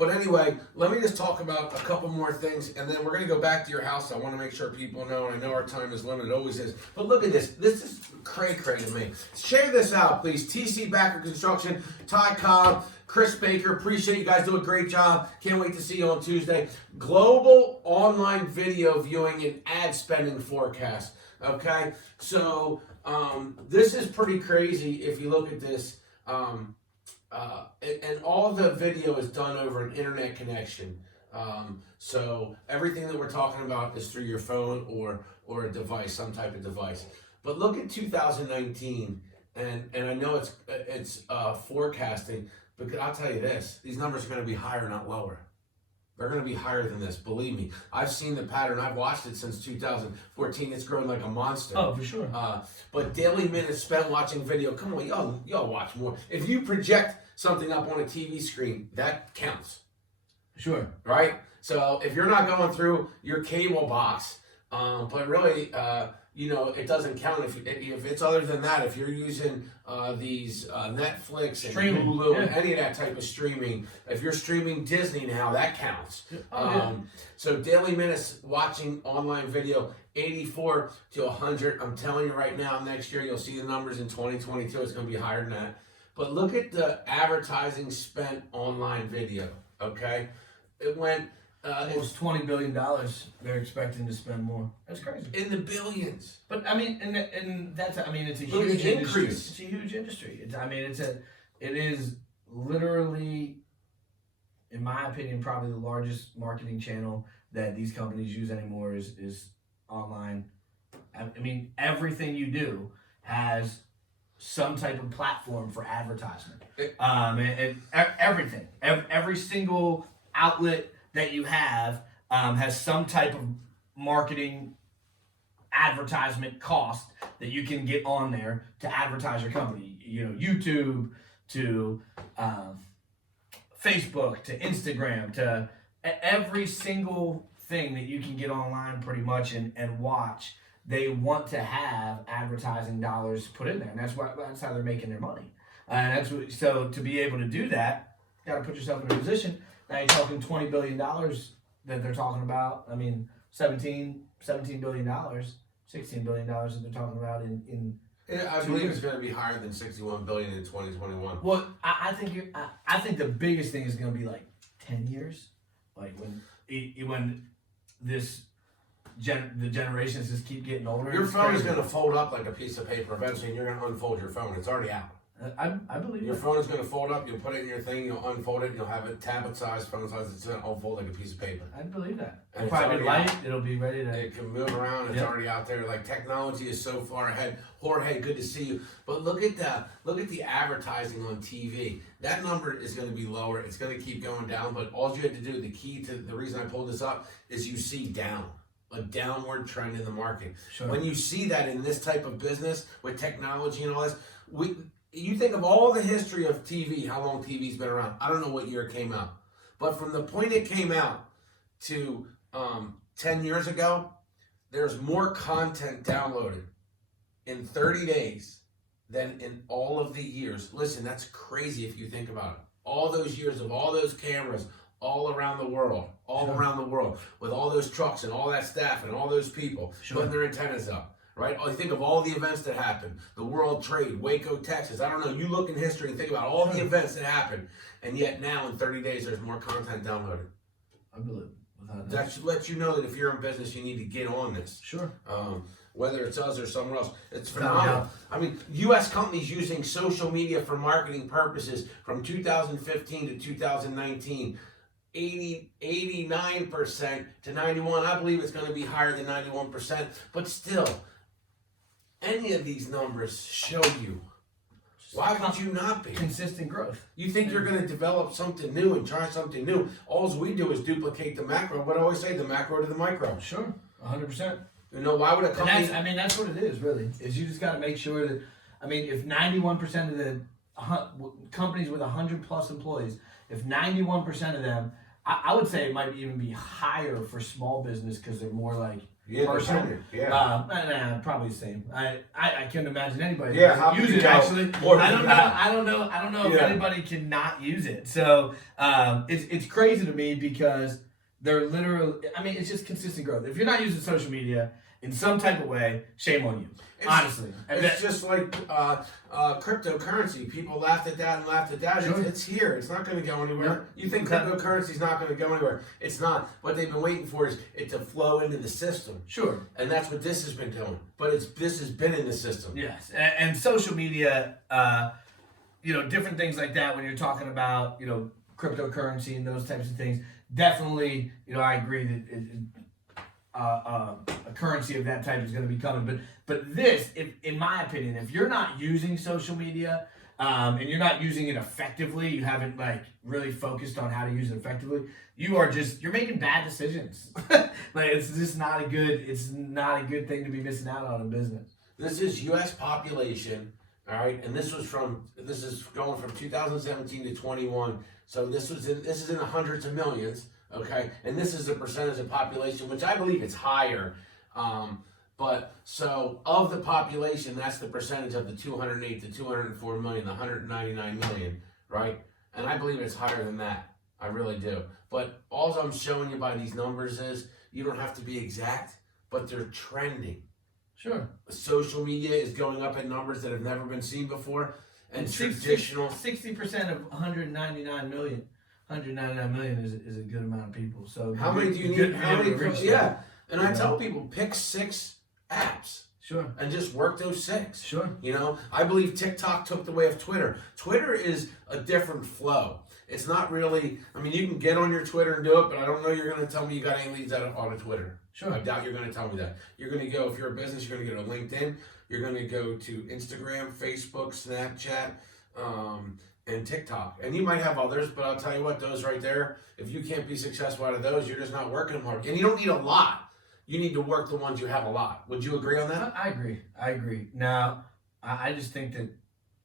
But anyway, let me just talk about a couple more things, and then we're going to go back to your house. I want to make sure people know, and I know our time is limited, it always is. But look at this. This is cray-cray to me. Share this out, please. TC Backer Construction, Ty Cobb, Chris Baker. Appreciate you guys. Do a great job. Can't wait to see you on Tuesday. Global online video viewing and ad spending forecast. Okay? So, this is pretty crazy if you look at this. And all the video is done over an internet connection. So everything that we're talking about is through your phone or a device, some type of device. But look at 2019, and I know it's forecasting, but I'll tell you this: these numbers are going to be higher, not lower. They're going to be higher than this. Believe me, I've seen the pattern. I've watched it since 2014. It's grown like a monster. Oh, for sure. But daily minutes spent watching video. Come on, y'all watch more. If you project something up on a TV screen, that counts. Sure. Right? So if you're not going through your cable box, but really, it doesn't count if it's other than that. If you're using these Netflix and Streaming. Hulu and any of that type of streaming, if you're streaming Disney now, that counts. So daily minutes watching online video, 84 to 100. I'm telling you right now, next year you'll see the numbers in 2022. It's going to be higher than that. But look at the advertising spent online video. Okay, it went. Almost $20 billion. They're expecting to spend more. That's crazy. In the billions. But I mean, and that's it's a Huge huge industry. increase. It's a huge industry. It is literally, in my opinion, probably the largest marketing channel that these companies use anymore is online. I mean, everything you do has some type of platform for advertisement. And everything, every single outlet that you have has some type of marketing advertisement cost that you can get on there to advertise your company. YouTube to Facebook to Instagram to every single thing that you can get online pretty much and watch. They want to have advertising dollars put in there, and that's how they're making their money. And so to be able to do that, you got to put yourself in a position. Now you're talking $20 billion that they're talking about. I mean, $17 billion, $16 billion that they're talking about in Yeah, I believe it's going to be higher than 61 billion in 2021. Well, I think I think the biggest thing is going to be like 10 years, like when the generations just keep getting older. Your phone is going to fold up like a piece of paper eventually, and you're going to unfold your phone. It's already out. I believe Your that. phone is going to fold up. You'll put it in your thing. You'll unfold it. You'll have it tablet size, phone size. It's going to unfold like a piece of paper. I believe that. And It'll it's probably be already light. It'll be ready to. It can move around. It's already out there. Like technology is so far ahead. Jorge, good to see you. But look at the advertising on TV. That number is going to be lower. It's going to keep going down. But all you have to do, the key to the reason I pulled this up, is you see a downward trend in the market. Sure. When you see that in this type of business with technology and all this, you think of all the history of TV, how long TV's been around. I don't know what year it came out. But from the point it came out to 10 years ago, there's more content downloaded in 30 days than in all of the years. Listen, that's crazy if you think about it. All those years of all those cameras all around the world, with all those trucks and all that staff and all those people putting their antennas up. Right? I think of all the events that happened, the World Trade, Waco, Texas. I don't know. You look in history and think about all the events that happened, and yet now in 30 days there's more content downloaded. I believe That should let you know that if you're in business, you need to get on this. Sure. Whether it's us or someone else, it's phenomenal. I mean, U.S. companies using social media for marketing purposes from 2015 to 2019. 89% to 91%. I believe it's going to be higher than 91%, but still, any of these numbers show you. Why would you not be? Consistent growth. You think you're going to develop something new and try something new. All we do is duplicate the macro. What I always say, the macro to the micro. Sure, 100%. You know, why would a company... That's what it is, really. Is you just got to make sure that, if 91% of the companies with 100 plus employees, if 91% of them, I would say it might even be higher for small business because they're more like personal. Probably the same. I can't imagine anybody use it actually. I don't know if anybody cannot use it. So it's crazy to me because they're literally. It's just consistent growth. If you're not using social media in some type of way, shame on you. Honestly, it's just like cryptocurrency. People laughed at that. Sure. It's here. It's not going to go anywhere. Yeah. You think cryptocurrency is not going to go anywhere? It's not. What they've been waiting for is it to flow into the system. Sure. And that's what this has been doing. But this has been in the system. Yes, and social media, different things like that. When you're talking about cryptocurrency and those types of things, definitely, I agree that a currency of that type is going to be coming. But this, in my opinion, if you're not using social media and you're not using it effectively, you haven't really focused on how to use it effectively, you're making bad decisions. It's just not a good thing to be missing out on in business. This is U.S. population, all right, and this is going from 2017 to 21. So this is in the hundreds of millions. Okay, and this is a percentage of population, which I believe it's higher. But so of the population, that's the percentage of the 208 to 204 million, the 199 million, right? And I believe it's higher than that. I really do. But all I'm showing you by these numbers is you don't have to be exact, but they're trending. Sure. Social media is going up in numbers that have never been seen before, and traditional 60% of 199 million. 199 million is a good amount of people. So how many do you need? And I tell people, pick 6 apps. Sure. And just work those 6. Sure. I believe TikTok took the way of Twitter. Twitter is a different flow. It's not really, you can get on your Twitter and do it, but I don't know you're going to tell me you got any leads out of Twitter. Sure. I doubt you're going to tell me that. You're going to go, if you're a business, you're going to go to LinkedIn. You're going to go to Instagram, Facebook, Snapchat, and TikTok. And you might have others, but I'll tell you what, those right there, if you can't be successful out of those, you're just not working hard. And you don't need a lot. You need to work the ones you have a lot. Would you agree on that? I agree. Now, I just think that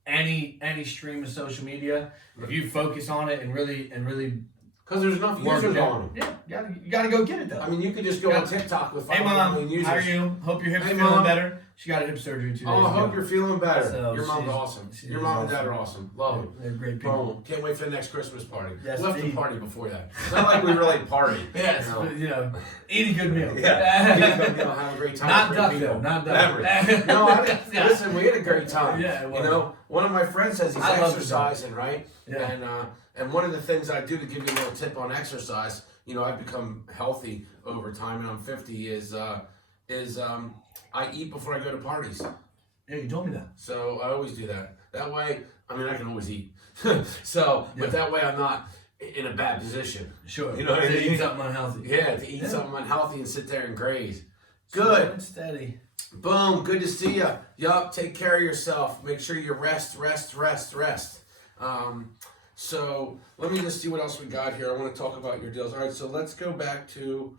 any stream of social media, if you focus on it and really Because there's enough Work users it. on them. Yeah, you gotta go get it though. I mean, you could just go Yeah. on TikTok with 5 Hey million mom, users. how are you? Hope your hip's Hey, feeling Mom. better. She got a hip surgery 2 days Oh, I ago. hope you're feeling better. So Your mom's she's- awesome. she Your is mom and dad awesome. are awesome. Love them. They're great people. Boom. Can't wait for the next Christmas party. Yes, We left the indeed. party before that. It's not like we really party. Yes, you know. but, eat a good meal. Yeah. Have a great time. Not with duck great though, people. not duck. Never. No, I didn't. Yeah. Listen, we had a great time. Yeah, it was. You know, one of my friends says he's I love the exercising, right? Yeah. And one of the things I do to give you a little tip on exercise, you know, I've become healthy over time, and I'm 50. Is I eat before I go to parties. Yeah, you told me that. So I always do that. That way, I mean, I can always eat. So, Yeah. but that way I'm not in a bad position. Sure. You know what I To mean? eat something unhealthy. Yeah, to eat Yeah. something unhealthy and sit there and graze. Slow Good. and steady. Boom. Good to see you. Yup. Take care of yourself. Make sure you rest. So let me just see what else we got here. I want to talk about your deals. All right. So let's go back to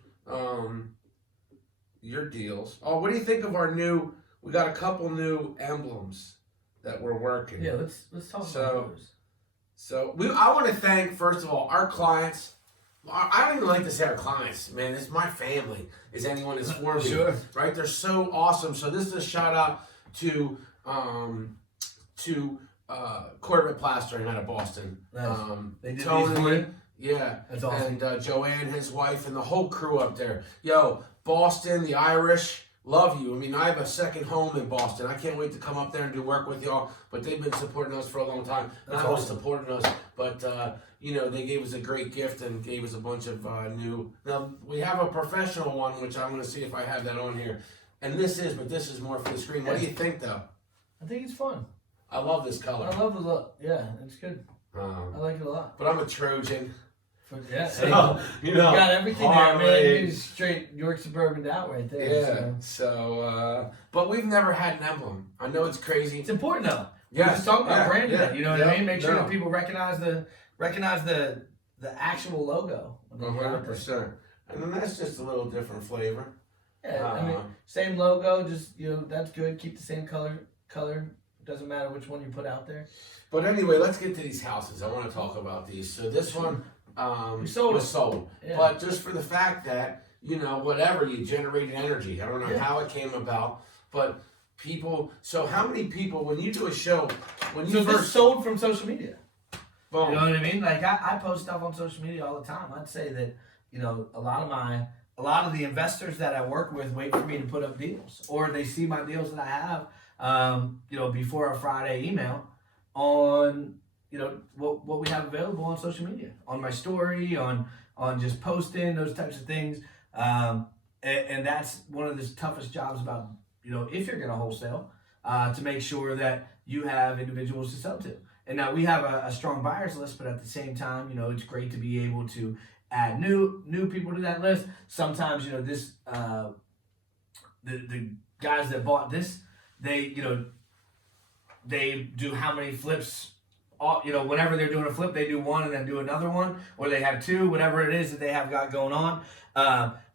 your deals. Oh, what do you think of our new? We got a couple new emblems that we're working. Yeah, let's talk So- about those. So I want to thank, first of all, our clients. I don't even like to say our clients, man. It's my family. Is anyone that's for me, Sure. right? They're so awesome. So this is a shout out to Corbett Plastering out of Boston. Nice. They did these Tony, for you? yeah, That's awesome. and Joanne, his wife, and the whole crew up there. Yo, Boston, the Irish. Love you. I mean, I have a second home in Boston. I can't wait to come up there and do work with y'all. But they've been supporting us for a long time. That's Not only awesome. supporting us, but you know, they gave us a great gift and gave us a bunch of new. Now we have a professional one, which I'm going to see if I have that on here. And this is more for the screen. What do you think, though? I think it's fun. I love this color. I love the look. Yeah, it's good. I like it a lot. But I'm a Trojan. Yeah, So, hey, you know, got everything there, Harley. man. It's straight York Suburban out right there. Yeah. So. But we've never had an emblem. I know it's crazy. It's important though. Yeah. Just talk about branding. yeah, It, you know what yeah, I mean? Make sure no. that people recognize the actual logo. when they go out there. 100%. And then that's just a little different flavor. Yeah, I mean, same logo. Just that's good. Keep the same color. Doesn't matter which one you put out there. But anyway, let's get to these houses. I want to talk about these. So this one We sold was it. sold. Yeah. But just for the fact that, whatever, you generated energy. I don't know Yeah. how it came about, but people, so how many people, when you do a show, when you So this first, sold from social media. boom, You know what I mean? Like I post stuff on social media all the time. I'd say that a lot of the investors that I work with wait for me to put up deals, or they see my deals that I have, before a Friday email on what we have available on social media, on my story, on just posting those types of things, and that's one of the toughest jobs about if you're going to wholesale, to make sure that you have individuals to sell to. And now we have a strong buyers list, but at the same time, it's great to be able to add new people to that list. Sometimes, this the guys that bought this, they do how many flips. Whenever they're doing a flip, they do one and then do another one, or they have two, whatever it is that they have got going on.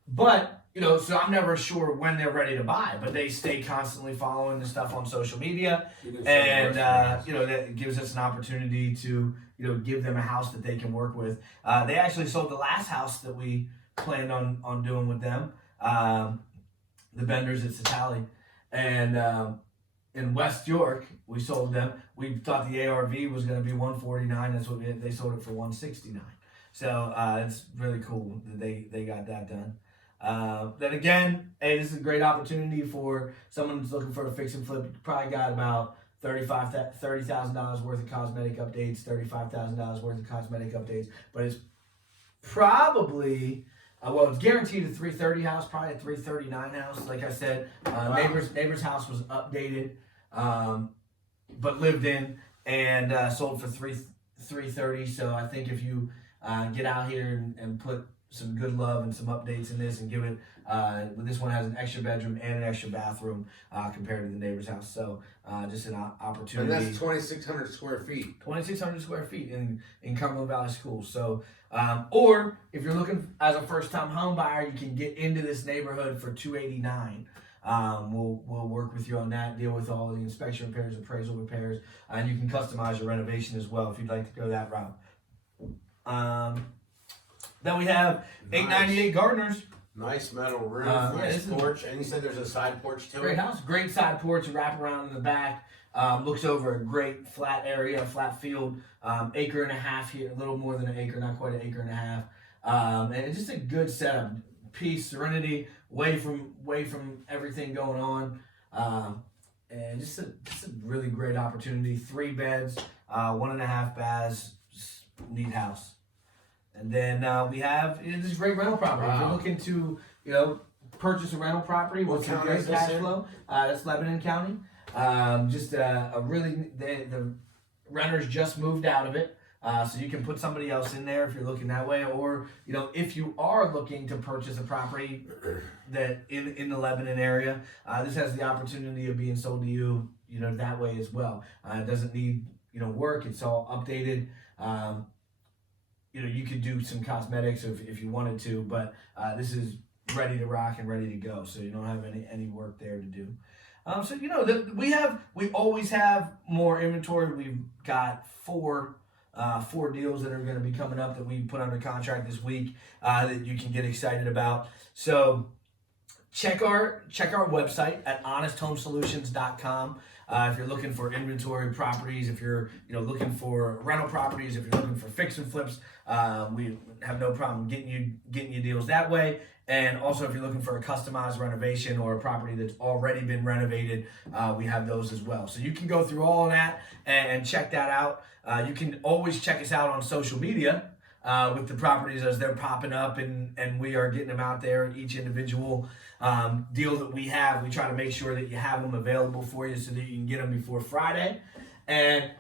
But so I'm never sure when they're ready to buy, but they stay constantly following the stuff on social media. And that gives us an opportunity to give them a house that they can work with. They actually sold the last house that we planned on doing with them, the Benders at Satali, and in West York we sold them. We thought the ARV was going to be 149. That's what they sold it for 169. So it's really cool that they got that done. Then again, hey, this is a great opportunity for someone who's looking for a fix and flip. You probably got about $30,000 worth of cosmetic updates, $35,000 worth of cosmetic updates, but it's probably it's guaranteed a 330 house, probably a 339 house. Like I said, neighbor's house was updated, but lived in and sold for 330. So I think if you get out here and put some good love and some updates in this and give it, this one has an extra bedroom and an extra bathroom compared to the neighbor's house. So just an opportunity. And that's 2,600 square feet. 2,600 square feet in Cumberland Valley Schools. So, or if you're looking as a first-time home buyer, you can get into this neighborhood for $289. We'll work with you on that, deal with all the inspection repairs, appraisal repairs, and you can customize your renovation as well if you'd like to go that route. Then we have 898 Gardeners. Nice metal roof, Yeah, nice porch, and you said there's a side porch too. Great house, great side porch, wrap around in the back. Looks over a great flat area, flat field. Acre and a half here, a little more than an acre, not quite an acre and a half. And it's just a good setup, peace, serenity, away from everything going on. And just a really great opportunity. 3 beds, 1.5 baths, just neat house. And then we have this great rental property. If you're looking to, purchase a rental property with some great cash flow, that's Lebanon County. Just a really, the renters just moved out of it. So you can put somebody else in there if you're looking that way, or if you are looking to purchase a property that in the Lebanon area, this has the opportunity of being sold to you, that way as well. It doesn't need work; it's all updated. You could do some cosmetics if you wanted to, but this is ready to rock and ready to go. So you don't have any work there to do. So we always have more inventory. We've got four deals that are going to be coming up that we put under contract this week that you can get excited about. So check our website at honesthomesolutions.com. If you're looking for inventory properties, if you're looking for rental properties, if you're looking for fix and flips, we have no problem getting you deals that way. And also, if you're looking for a customized renovation or a property that's already been renovated, we have those as well. So you can go through all of that and check that out. You can always check us out on social media with the properties as they're popping up, and we are getting them out there. Each individual deal that we have, we try to make sure that you have them available for you so that you can get them before Friday. And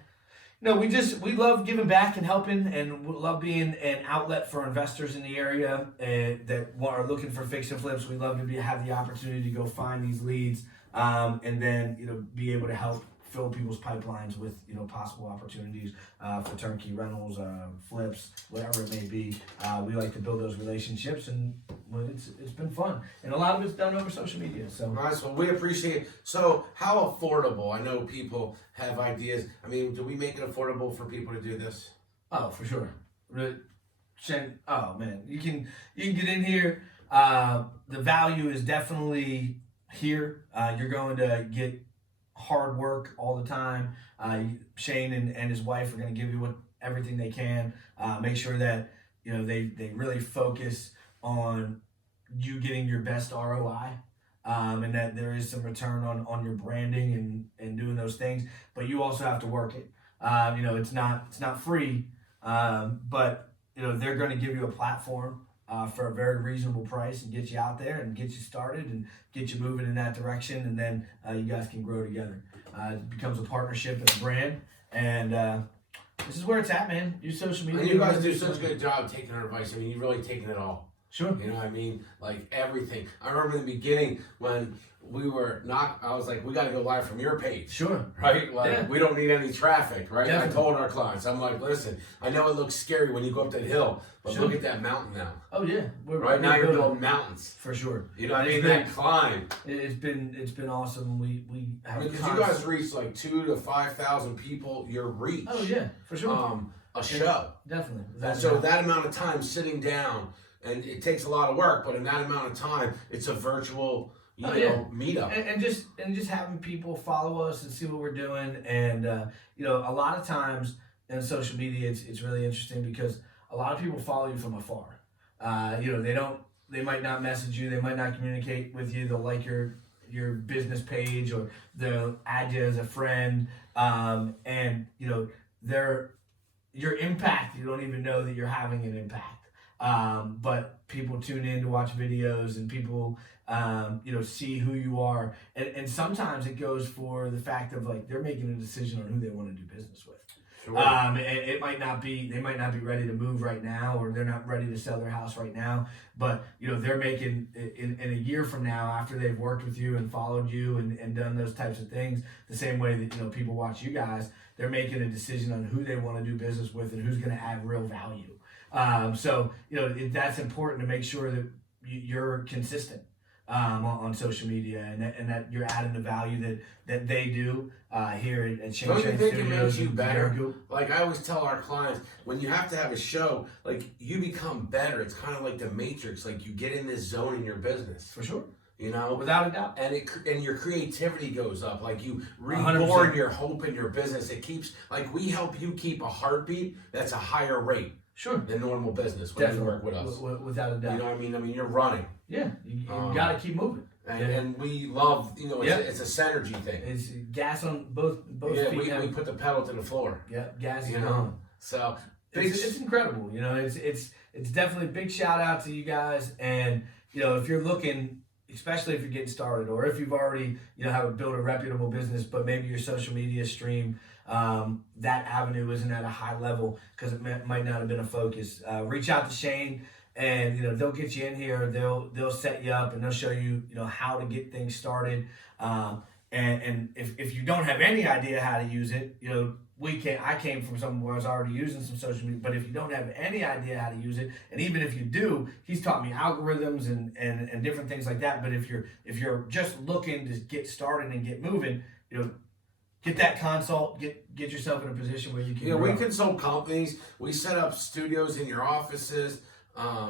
we love giving back and helping, and we love being an outlet for investors in the area that are looking for fix and flips. We love to have the opportunity to go find these leads, and then be able to help fill people's pipelines with possible opportunities for turnkey rentals, flips, whatever it may be. We like to build those relationships, and it's been fun, and a lot of it's done over social media. So nice. Well, we appreciate it. So how affordable? I know people have ideas. I mean, do we make it affordable for people to do this? Oh, for sure. Oh man, you can get in here. The value is definitely here. You're going to get hard work all the time. Shane and his wife are going to give you everything they can. Make sure that they really focus on you getting your best ROI, and that there is some return on your branding and doing those things. But you also have to work it. It's not free, but they're going to give you a platform for a very reasonable price and get you out there and get you started and get you moving in that direction, and then you guys can grow together. It becomes a partnership and a brand, and this is where it's at, man. Use social media. And you guys do such a good job taking our advice. I mean, you've really taken it all. Sure. You know what I mean? Like everything. I remember in the beginning when we were I was like, we got to go live from your page. Sure. Right? Like, yeah. We don't need any traffic, right? Definitely. I told our clients, I'm like, listen, I know it looks scary when you go up that hill, but Sure. look at that mountain now. Oh yeah. Right now you're building mountains. For sure. You know what I mean? That climb. It's been awesome. We have because you guys reach like 2,000 to 5,000 people. Your reach. Oh yeah, for sure. A show. Definitely. And so that amount of time sitting down, and it takes a lot of work, but in that amount of time, it's a virtual, meetup. And just having people follow us and see what we're doing, and a lot of times in social media, it's really interesting because a lot of people follow you from afar. They might not message you, they might not communicate with you. They'll like your business page, or they'll add you as a friend, and your impact, you don't even know that you're having an impact. But people tune in to watch videos, and people see who you are, and sometimes it goes for the fact of like they're making a decision on who they want to do business with. Sure. It might not be, they might not be ready to move right now, or they're not ready to sell their house right now, but they're making in a year from now, after they've worked with you and followed you and done those types of things, the same way that people watch you guys, they're making a decision on who they want to do business with and who's going to add real value. So that's important to make sure that you're consistent. on social media, and that you're adding the value that they do here at Shane Don't you Shane think it Studios makes you and better? Jericho. Like I always tell our clients, when you have to have a show, like you become better. It's kind of like the Matrix. Like you get in this zone in your business, For sure. you know, Without a doubt. and your creativity goes up. Like you 100%. reborn your hope in your business. It keeps like we help you keep a heartbeat that's a higher rate Sure. than normal business when Definitely. you work with us. Without a doubt. You know what I mean? I mean, you're running, Yeah. You Um, got to keep moving. and we love, you know, it's a synergy thing. It's gas on both Yeah, feet. we put the pedal to the floor. Yeah, gas You is know, on. so It's incredible. You know, it's definitely a big shout out to you guys. And you know, if you're looking, especially if you're getting started, or if you've already have built a reputable business, but maybe your social media stream, that avenue isn't at a high level because it might not have been a focus. Reach out to Shane, and they'll get you in here. They'll set you up, and they'll show you how to get things started. And if you don't have any idea how to use it, I came from somewhere where I was already using some social media, but if you don't have any idea how to use it, and even if you do, he's taught me algorithms and different things like that. But if you're just looking to get started and get moving, get that consult, get yourself in a position where you can. Yeah, we grow. consult companies. We set up studios in your offices.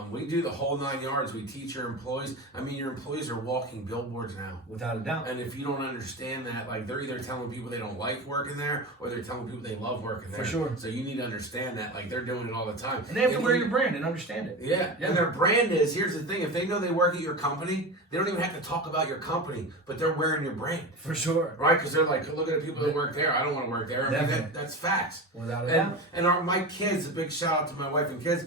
We do the whole 9 yards. We teach your employees. I mean, your employees are walking billboards now. Without a doubt. And if you don't understand that, like they're either telling people they don't like working there, or they're telling people they love working there. For sure. So you need to understand that, like they're doing it all the time. And they have to wear your brand and understand it. Yeah, and their brand is, here's the thing, if they know they work at your company, they don't even have to talk about your company, but they're wearing your brand. For sure. Right? Because they're like, look at the people that work there. I don't want to work there. I mean, Definitely. that's facts. Without a And, doubt. and my kids, a big shout out to my wife and kids,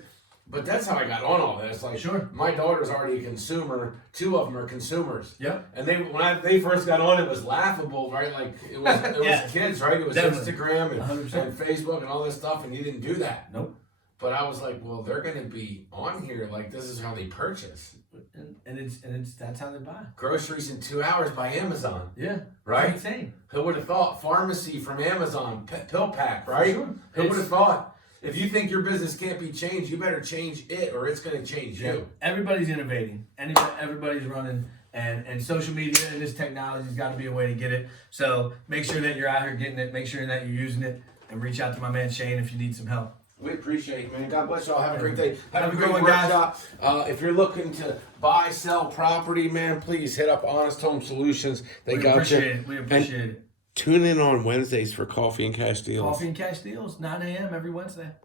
but that's how I got on all this. Like, Sure. my daughter's already a consumer. 2 of them are consumers. Yep. And they first got on, it was laughable, right? Like it was Yeah. kids, right? It was Definitely. Instagram and 100%. Facebook and all this stuff, and you didn't do that. Nope. But I was like, well, they're gonna be on here. Like this is how they purchase And it's that's how they buy. groceries in 2 hours by Amazon, Yeah. right? It's insane. Who would have thought? Pharmacy from Amazon, pill pack, right? sure. Who would It's- have thought? If you think your business can't be changed, you better change it, or it's gonna change you. Everybody's innovating. Everybody's running, and social media and this technology's got to be a way to get it. So make sure that you're out here getting it. Make sure that you're using it, and reach out to my man Shane if you need some help. We appreciate it, man. God bless y'all. Have a great day. Have a Have a great good one, guys. workshop. If you're looking to buy, sell property, man, please hit up Honest Home Solutions. They We got appreciate you. it. We appreciate it. Tune in on Wednesdays for Coffee and Cash Deals. Coffee and Cash Deals, 9 a.m. every Wednesday.